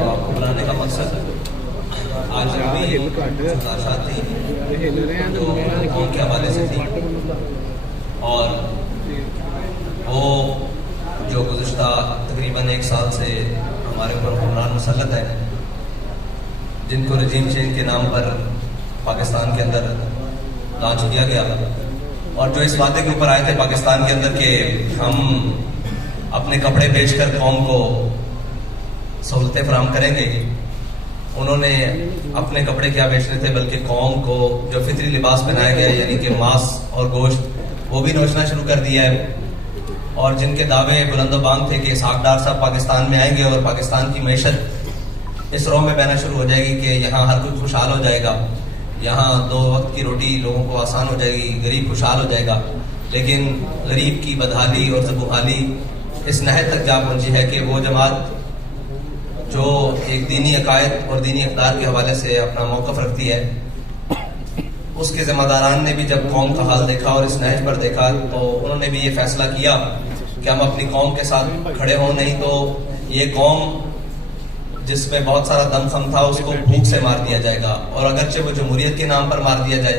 आपको बुलाने का मकसद आज जो कौम के हवाले से थी और वो जो गुज़िश्ता तकरीबन 1 साल से हमारे ऊपर हुक्मरान मुसल्लत है, जिनको रजीम चेंज के नाम पर पाकिस्तान के अंदर लॉन्च किया गया और जो इस वादे के ऊपर आए थे पाकिस्तान के अंदर कि हम अपने कपड़े बेचकर कौम को सहूलतें फराहम करेंगे, उन्होंने अपने कपड़े क्या बेचने थे बल्कि कौम को जो फितरी लिबास पहनाया गया यानी कि मांस और गोश्त वो भी नोचना शुरू कर दिया है। और जिनके दावे बुलंदोबांग थे कि इसहाक डार साहब पाकिस्तान में आएंगे और पाकिस्तान की मैशत इस रोह में बहना शुरू हो जाएगी कि यहाँ हर कोई खुशहाल हो जाएगा, यहाँ 2 वक्त की रोटी लोगों को आसान हो जाएगी, गरीब खुशहाल हो जाएगा। लेकिन गरीब की बदहाली और ज़बूहाली इस नहर तक जा पहुंची है कि वो जमात जो एक दीनी अकायद और दीनी इक़्तिदार के हवाले से अपना मौक़िफ़ रखती है, उसके ज़िम्मेदारान ने भी जब कौम का हाल देखा और इस नहज पर देखा तो उन्होंने भी ये फैसला किया कि हम अपनी कौम के साथ खड़े हों, नहीं तो ये कौम जिसमें बहुत सारा दम खम था उसको भूख से मार दिया जाएगा। और अगरचे वो जमहूरियत के नाम पर मार दिया जाए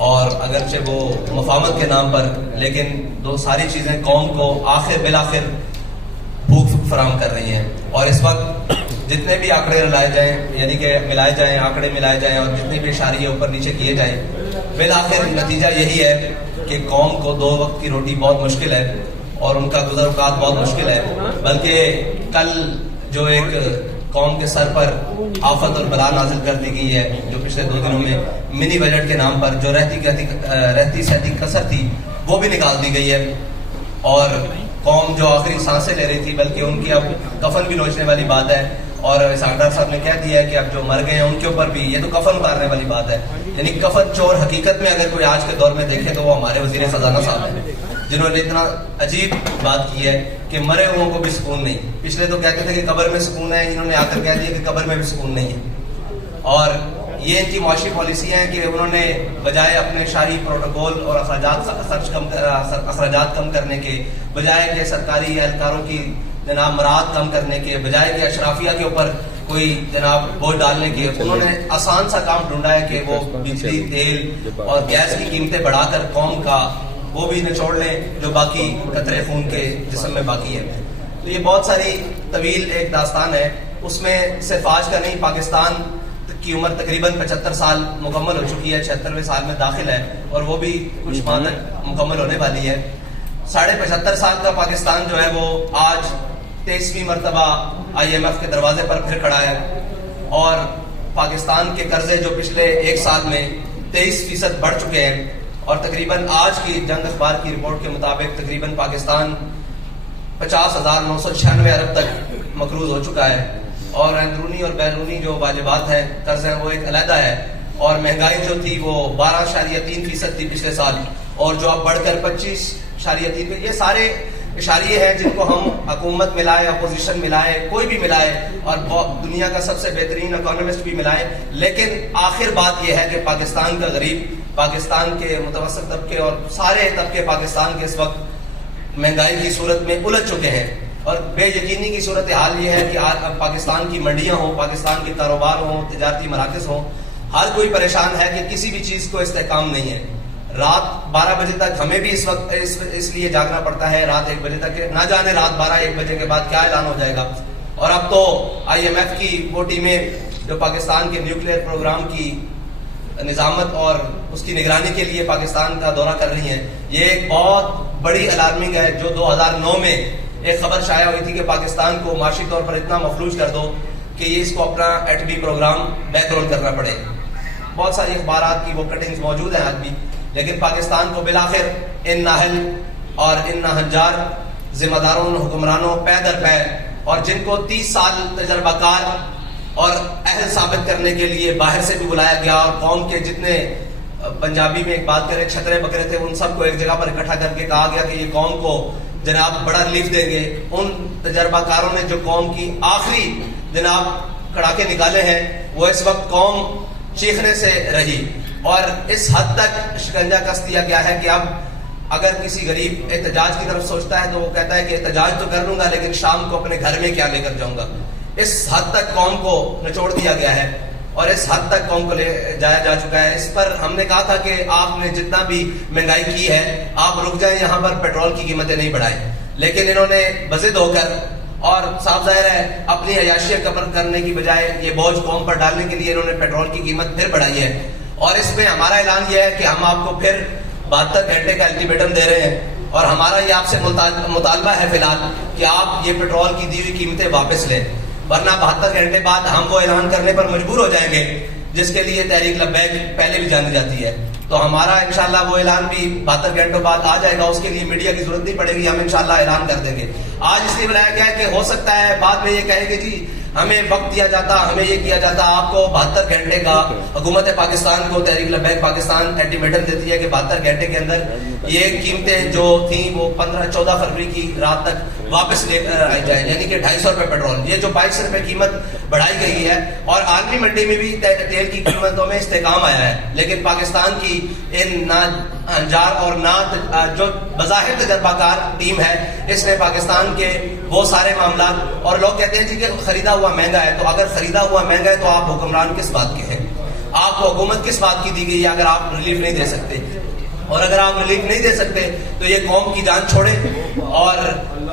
और अगरचे वो मुफाहमत के नाम पर, लेकिन दो सारी चीज़ें कौम को बिलाखिर भूख फराहम कर रही हैं। और इस वक्त जितने भी आंकड़े मिलाए जाएं यानी कि मिलाए जाएं, आंकड़े मिलाए जाएं और जितने भी इशारे ऊपर नीचे किए जाएं, बिलाखिर नतीजा यही है कि कौम को 2 वक्त की रोटी बहुत मुश्किल है और उनका गुज़र-औक़ात बहुत मुश्किल है। बल्कि कल जो एक कौम के सर पर आफत और बला नाजिल कर दी गई है, जो पिछले 2 दिनों में मिनी बजट के नाम पर जो रहती सहती कसर थी वो भी निकाल दी गई है। और कौम जो आखिरी सांसें ले रही थी बल्कि उनकी अब कफन भी नोचने वाली बात है। और साकदार साहब ने कह दिया है कि अब जो मर गए हैं उनके ऊपर भी ये तो कफन उतारने वाली बात है। यानी कफन चोर हकीकत में अगर कोई आज के दौर में देखे तो वो हमारे वजीर खजाना साहब हैं, जिन्होंने इतना अजीब बात की है कि मरे हुओं को भी सुकून नहीं। पिछले तो कहते थे कि कब्र में सुकून है, इन्होंने आकर कह दिया कि कब्र में भी सुकून नहीं है। और ये इनकी मुआशी पॉलिसी है कि उन्होंने बजाय अपने शाही प्रोटोकॉल और अखराजात कम करने के बजाय के सरकारी एहलकारों की जनाब मराहत कम करने के बजाय के अशराफिया के ऊपर कोई जनाब बोझ डालने के, उन्होंने आसान सा काम ढूंढा है कि वो बिजली, तेल और गैस की कीमतें बढ़ाकर कौम का वो भी निचोड़ लें जो बाकी कतरे खून के जिस्म में बाकी है। तो ये बहुत सारी तवील एक दास्तान है। उसमें सिर्फ आज का नहीं, पाकिस्तान की उम्र तकरीबन 75 साल मुकम्मल हो चुकी है, 76वें साल में दाखिल है और वो भी कुछ माह तक मुकम्मल होने वाली है। 75.5 साल का पाकिस्तान जो है वो आज 23वीं मरतबा IMF के दरवाजे पर फिर खड़ा है। और पाकिस्तान के कर्जे जो पिछले 1 साल में 23% बढ़ चुके हैं और तकरीबन आज की जंग अखबार की रिपोर्ट के मुताबिक तकरीबन पाकिस्तान 50,996 अरब तक मकरूज हो चुका है। और अंदरूनी और बैरूनी जो वाजिबात हैं, कर्ज हैं, वो एक अलहदा है। और महंगाई जो थी वो 12.3% थी पिछले साल और जो अब बढ़कर 25.3। ये सारे इशारे हैं जिनको हम हुकूमत मिलाए, अपोजिशन मिलाए, कोई भी मिलाए और दुनिया का सबसे बेहतरीन इकोनॉमिस्ट भी मिलाए, लेकिन आखिर बात यह है कि पाकिस्तान का गरीब, पाकिस्तान के मुतवस्सित तबके और सारे तबके पाकिस्तान के इस वक्त महंगाई की सूरत में उलझ चुके हैं। और बेयकीनी की सूरत हाल ये है कि आज अब पाकिस्तान की मंडियां हों, पाकिस्तान के कारोबार हों, तिजारती मराकज़ हों, हर कोई परेशान है कि किसी भी चीज़ को इस्तेहकाम नहीं है। रात 12 बजे तक हमें भी इस वक्त इसलिए जागना पड़ता है, रात 1 बजे तक, ना जाने रात 12-1 बजे के बाद क्या ऐलान हो जाएगा। और अब तो IMF की वो टीमें जो पाकिस्तान के न्यूक्लियर प्रोग्राम की निजामत और उसकी निगरानी के लिए पाकिस्तान का दौरा कर रही हैं, ये एक बहुत बड़ी अलार्मिंग है। जो 2009 में एक खबर शाया हुई थी कि पाकिस्तान को माशी तौर पर इतना मफलूज कर दो कि ये इसको अपना एटमी प्रोग्राम बैकरोल करना पड़े। बहुत सारी अखबारात की वो कटिंग्स मौजूद हैं आज भी, लेकिन पाकिस्तान को बिलाखिर इन नाहल और इन नाहजार जिम्मेदारों, हुक्मरानों पैदर पैर और जिनको 30 साल तजर्बाकार और अहल साबित करने के लिए बाहर से भी बुलाया गया और कौम के जितने पंजाबी में एक बात करें छतरे बकरे थे उन सबको एक जगह पर इकट्ठा करके कहा गया कि ये कौम को जनाब बड़ा रिलीफ देंगे। उन तजर्बाकारों ने जो कौम की आखिरी जनाब कड़ाके निकाले हैं वो इस वक्त कौम चीखने से रही और इस हद तक शिकंजा कस दिया गया है कि अब अगर किसी गरीब एहतजाज की तरफ सोचता है तो वो कहता है कि एहतजाज तो कर लूंगा लेकिन शाम को अपने घर में क्या लेकर जाऊंगा। इस हद तक कौम को निचोड़ दिया गया है और इस हद तक कौम को ले जाया जा चुका है। इस पर हमने कहा था कि आपने जितना भी महंगाई की है आप रुक जाएं, यहाँ पर पेट्रोल की कीमतें नहीं बढ़ाएं, लेकिन इन्होंने बज़िद होकर और साफ जाहिर है अपनी अयाशियां कवर करने की बजाय ये बोझ कौम पर डालने के लिए इन्होंने पेट्रोल की कीमत फिर बढ़ाई है। और इसमें हमारा ऐलान यह है कि हम आपको फिर 72 घंटे का अल्टीमेटम दे रहे हैं और हमारा ये आपसे मुतालबा है फिलहाल कि आप ये पेट्रोल की दी हुई कीमतें वापस लें, वरना 72 घंटे बाद हम वो ऐलान करने पर मजबूर हो जाएंगे जिसके लिए तहरीक लब्बैक पहले भी जानी जाती है। तो हमारा इंशाल्लाह वो ऐलान भी 72 घंटों बाद आ जाएगा, उसके लिए मीडिया की जरूरत नहीं पड़ेगी, हम इंशाल्लाह ऐलान कर देंगे। आज इसलिए बुलाया गया है कि हो सकता है बाद में ये कहेंगे जी हमें वक्त दिया जाता, हमें ये किया जाता। आपको 72 घंटे का हुकूमत पाकिस्तान को तहरीक लब्बैक पाकिस्तान अल्टीमेटम देती है कि 72 घंटे के अंदर ये कीमतें जो थी वो 15-14 फरवरी की रात तक वापस ले आई जाए, यानी कि 250 रुपए पेट्रोल, ये जो 22 रुपए कीमत बढ़ाई गई है। और आलमी मंडी में भी तेल की कीमतों में इस्तेकाम आया है, लेकिन पाकिस्तान की इन ना अंजार और ना जो बज़ाहिर तजर्बाकार टीम है इसने पाकिस्तान के वो सारे मामला, और लोग कहते हैं जी कि खरीदा हुआ महंगा है, तो अगर खरीदा हुआ महंगा है तो आप हुक्मरान किस बात के हैं? आपको हुकूमत किस बात की दी गई है अगर आप रिलीफ नहीं दे सकते? और अगर आप रिलीफ नहीं दे सकते तो ये कौम की जान छोड़े। और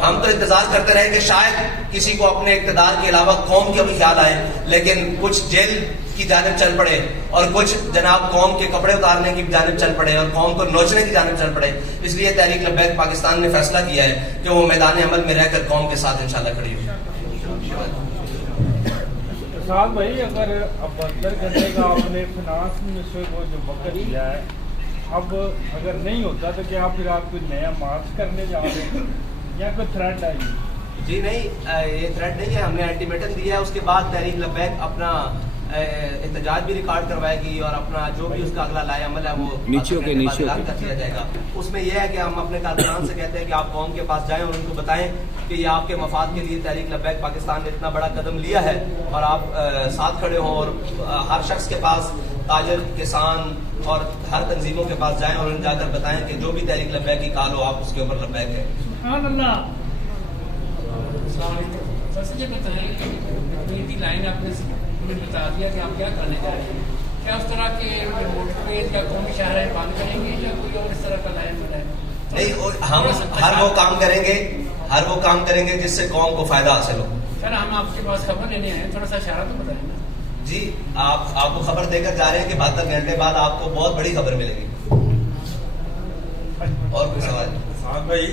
हम तो इंतजार करते रहे कि शायद किसी को अपने इक़्तिदार के अलावा कौम के भी ख्याल आए, लेकिन कुछ जेल की जानिब चल पड़े और कुछ जनाब कौम के कपड़े उतारने की जानिब चल पड़े और कौम को नोचने की जानिब चल पड़े। इसलिए तहरीक लब्बैक पाकिस्तान ने फैसला किया है कि वो मैदान अमल में रहकर कौम के साथ इंशाल्लाह खड़ी होगी। साहब भाई, अगर अब 72 घंटे का आपने फाइनेंस मिनिस्टर को जो वक्त दिया है, अब अगर नहीं होता तो क्या फिर आप कोई नया मार्च करने जा रहे हैं या कोई थ्रेट है? जी नहीं, ये थ्रेट नहीं है, हमने अल्टीमेटम दिया है। उसके बाद तहरीक लब्बैक अपना एहतजाज भी रिकॉर्ड करवाएगी और अपना जो भी उसका अगला लाए अमल है वो नीचे ऐलान कर दिया जाएगा। उसमें यह है कि हम अपने कारकुनान से कहते हैं कि आप कौम के पास जाएं और उनको बताएं कि ये आपके मफाद के लिए तहरीक लब्बैक पाकिस्तान ने इतना बड़ा कदम लिया है और आप साथ खड़े हों। और हर शख्स के पास, ताजर, किसान और हर तंजीमों के पास जाएं और उन्हें जाकर बताएं कि जो भी तहरीक लब्बैक की कॉल हो आप उसके ऊपर लब्बैक है। सबसे बताएं लाइन आपने बता दिया कि आप क्या करने जा रहे हैं, क्या उस तरह के मोटरवेज या कौमी शहर बंद करेंगे या कोई और इस तरह का लाइन बनाएंगे? नहीं, हम हर वो काम करेंगे जिससे कौम को फायदा हासिल हो। सर, हम आपके पास खबर लेने आए, थोड़ा सा इशारा तो बताएं ना। जी, आपको खबर देकर जा रहे हैं कि 72 घंटे बाद आपको बहुत बड़ी खबर मिलेगी। और कोई सवाल? हाँ भाई,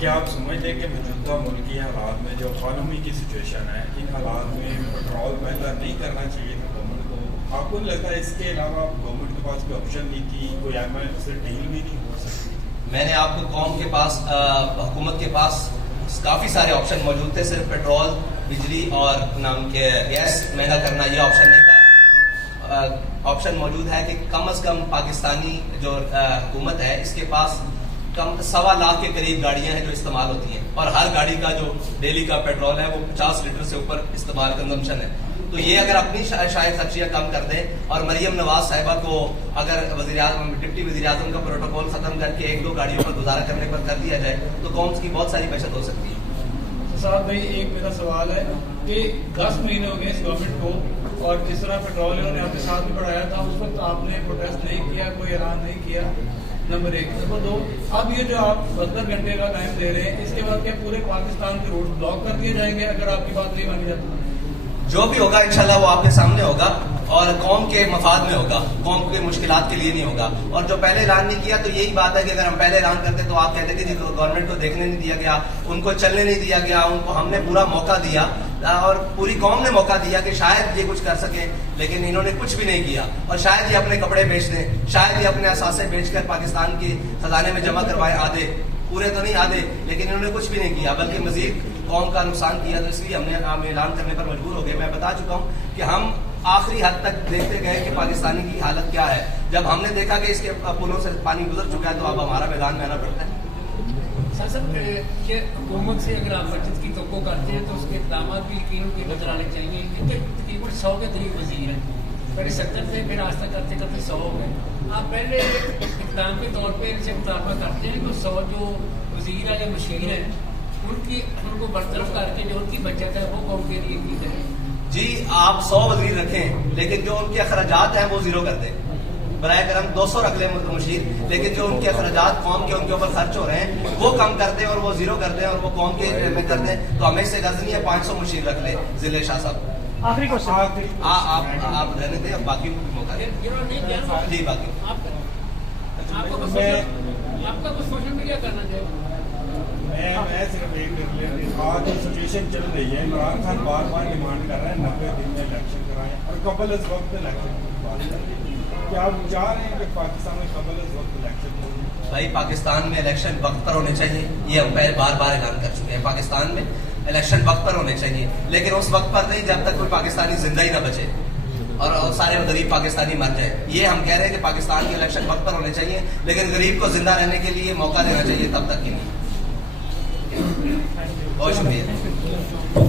क्या आप समझते हैं कि मौजूदा मुल्की हालात में जो इकॉनमी की सिचुएशन है, इन हालात में पेट्रोल महंगा नहीं करना चाहिए था गवर्नमेंट को? आपको नहीं लगता इसके अलावा गवर्नमेंट के पास कोई ऑप्शन नहीं थी, कोई एमआईएफ से डील भी नहीं हो सकती? मैंने आपको कौम के पास, हुकूमत के पास काफी सारे ऑप्शन मौजूद थे, सिर्फ पेट्रोल, बिजली और नाम के गैस महंगा करना ये ऑप्शन नहीं था। ऑप्शन मौजूद है कि कम से कम पाकिस्तानी जो हुकूमत है इसके पास कम 1.25 लाख के करीब गाड़ियां हैं जो इस्तेमाल होती हैं और हर गाड़ी का जो डेली का पेट्रोल है वो 50 लीटर से ऊपर इस्तेमाल कंजम्पशन है। तो ये अगर अपनी शायद खर्चियां कम कर दें और मरियम नवाज साहिबा को अगर डिप्टी वज़ीर आज़म का प्रोटोकॉल खत्म करके 1-2 गाड़ियों पर गुजारा करने पर कर दिया जाए तो कौम की बहुत सारी बचत हो सकती है। साहब भाई, एक मेरा सवाल है कि 10 महीने हो गए इस गवर्नमेंट को और जिस तरह पेट्रोल इन्होंने आपके साथ भी बढ़ाया था उस वक्त आपने प्रोटेस्ट नहीं किया, कोई ऐलान नहीं किया, नंबर 1। नंबर 2, अब ये जो आप 72 घंटे का टाइम दे रहे हैं, इसके बाद क्या पूरे पाकिस्तान के रोड ब्लॉक कर दिए जाएंगे अगर आपकी बात नहीं मानी जाती? जो भी होगा इंशाल्लाह वो आपके सामने होगा और कौम के मफाद में होगा, कौम के मुश्किलात के लिए नहीं होगा। और जो पहले ऐलान नहीं किया तो यही बात है कि अगर हम पहले ऐलान करते तो आप कहते कि गवर्नमेंट को देखने नहीं दिया गया, उनको चलने नहीं दिया गया, उनको हमने पूरा मौका दिया और पूरी कौम ने मौका दिया कि शायद ये कुछ कर सके, लेकिन इन्होंने कुछ भी नहीं किया। और शायद ये अपने कपड़े बेच दें, शायद ये अपने असासे बेचकर पाकिस्तान के खजाने में जमा करवाए, आधे, पूरे तो नहीं आधे, लेकिन इन्होंने कुछ भी नहीं किया बल्कि मजीद कौम का नुकसान किया। तो इसलिए हम ऐलान करने पर मजबूर हो गए। मैं बता चुका हूँ कि हम आखिरी हद तक देखते गए कि पाकिस्तानी की हालत क्या है। जब हमने देखा कि इसके पुलों से पानी गुजर चुका है तो अब हमारा मैदान में आना पड़ता है। हुकूमत से अगर आप बचत की तो करते हैं तो उसके इकदाम भी यकीन के नजर आने चाहिए, क्योंकि तकरीबन 100 के करीब वजीर हैं, पहले 70 थे, फिर आज तक करते करते 100 हो गए। आप पहले इकदाम के तौर पर इनसे मुतालबा करते हैं कि 100 जो वजीर है या मशीर है उनको बरतरफ करके जो उनकी बचत है वो कौम के लिए की जाए। जी आप 100 वजीर रखें, लेकिन जो उनके अखराजात हैं वो जीरो कर दें। बराए करम 200 रख लें मुशीर, लेकिन जो उनके अखराजात कौम के उनके ऊपर खर्च हो रहे हैं वो कम कर दें और वो जीरो कर दें और वो कौम के में कर दें। तो हमें इससे गर्ज नहीं है 500 मुशीर रख लें। जिले शाह साहब आखिरी क्वेश्चन आप रहने दें, अब बाकी को भी मौका दें। जी बाकी आपका कुछ सोशल मीडिया करना चाहिए। मैं सिर्फ एक रिलेटेड आज जो सिचुएशन चल रही है, इमरान खान बार बार डिमांड कर रहे हैं 90 दिन में इलेक्शन कराएं और कबल इस वक्त इलेक्शन की बात कर रहे हैं। क्या आप चाह रहे हैं कि पाकिस्तान में कबल इस वक्त इलेक्शन हो? भाई पाकिस्तान में इलेक्शन वक्त पर होने चाहिए, ये हम पहले बार बार ऐलान कर चुके हैं। पाकिस्तान में इलेक्शन वक्त पर होने चाहिए, लेकिन उस वक्त पर नहीं जब तक कोई पाकिस्तानी जिंदा ही ना बचे और सारे गरीब पाकिस्तानी मर जाए। ये हम कह रहे हैं कि पाकिस्तान के इलेक्शन वक्त पर होने चाहिए, लेकिन गरीब को जिंदा रहने के लिए मौका देना चाहिए, तब तक ही नहीं। बहुत शुक्रिया।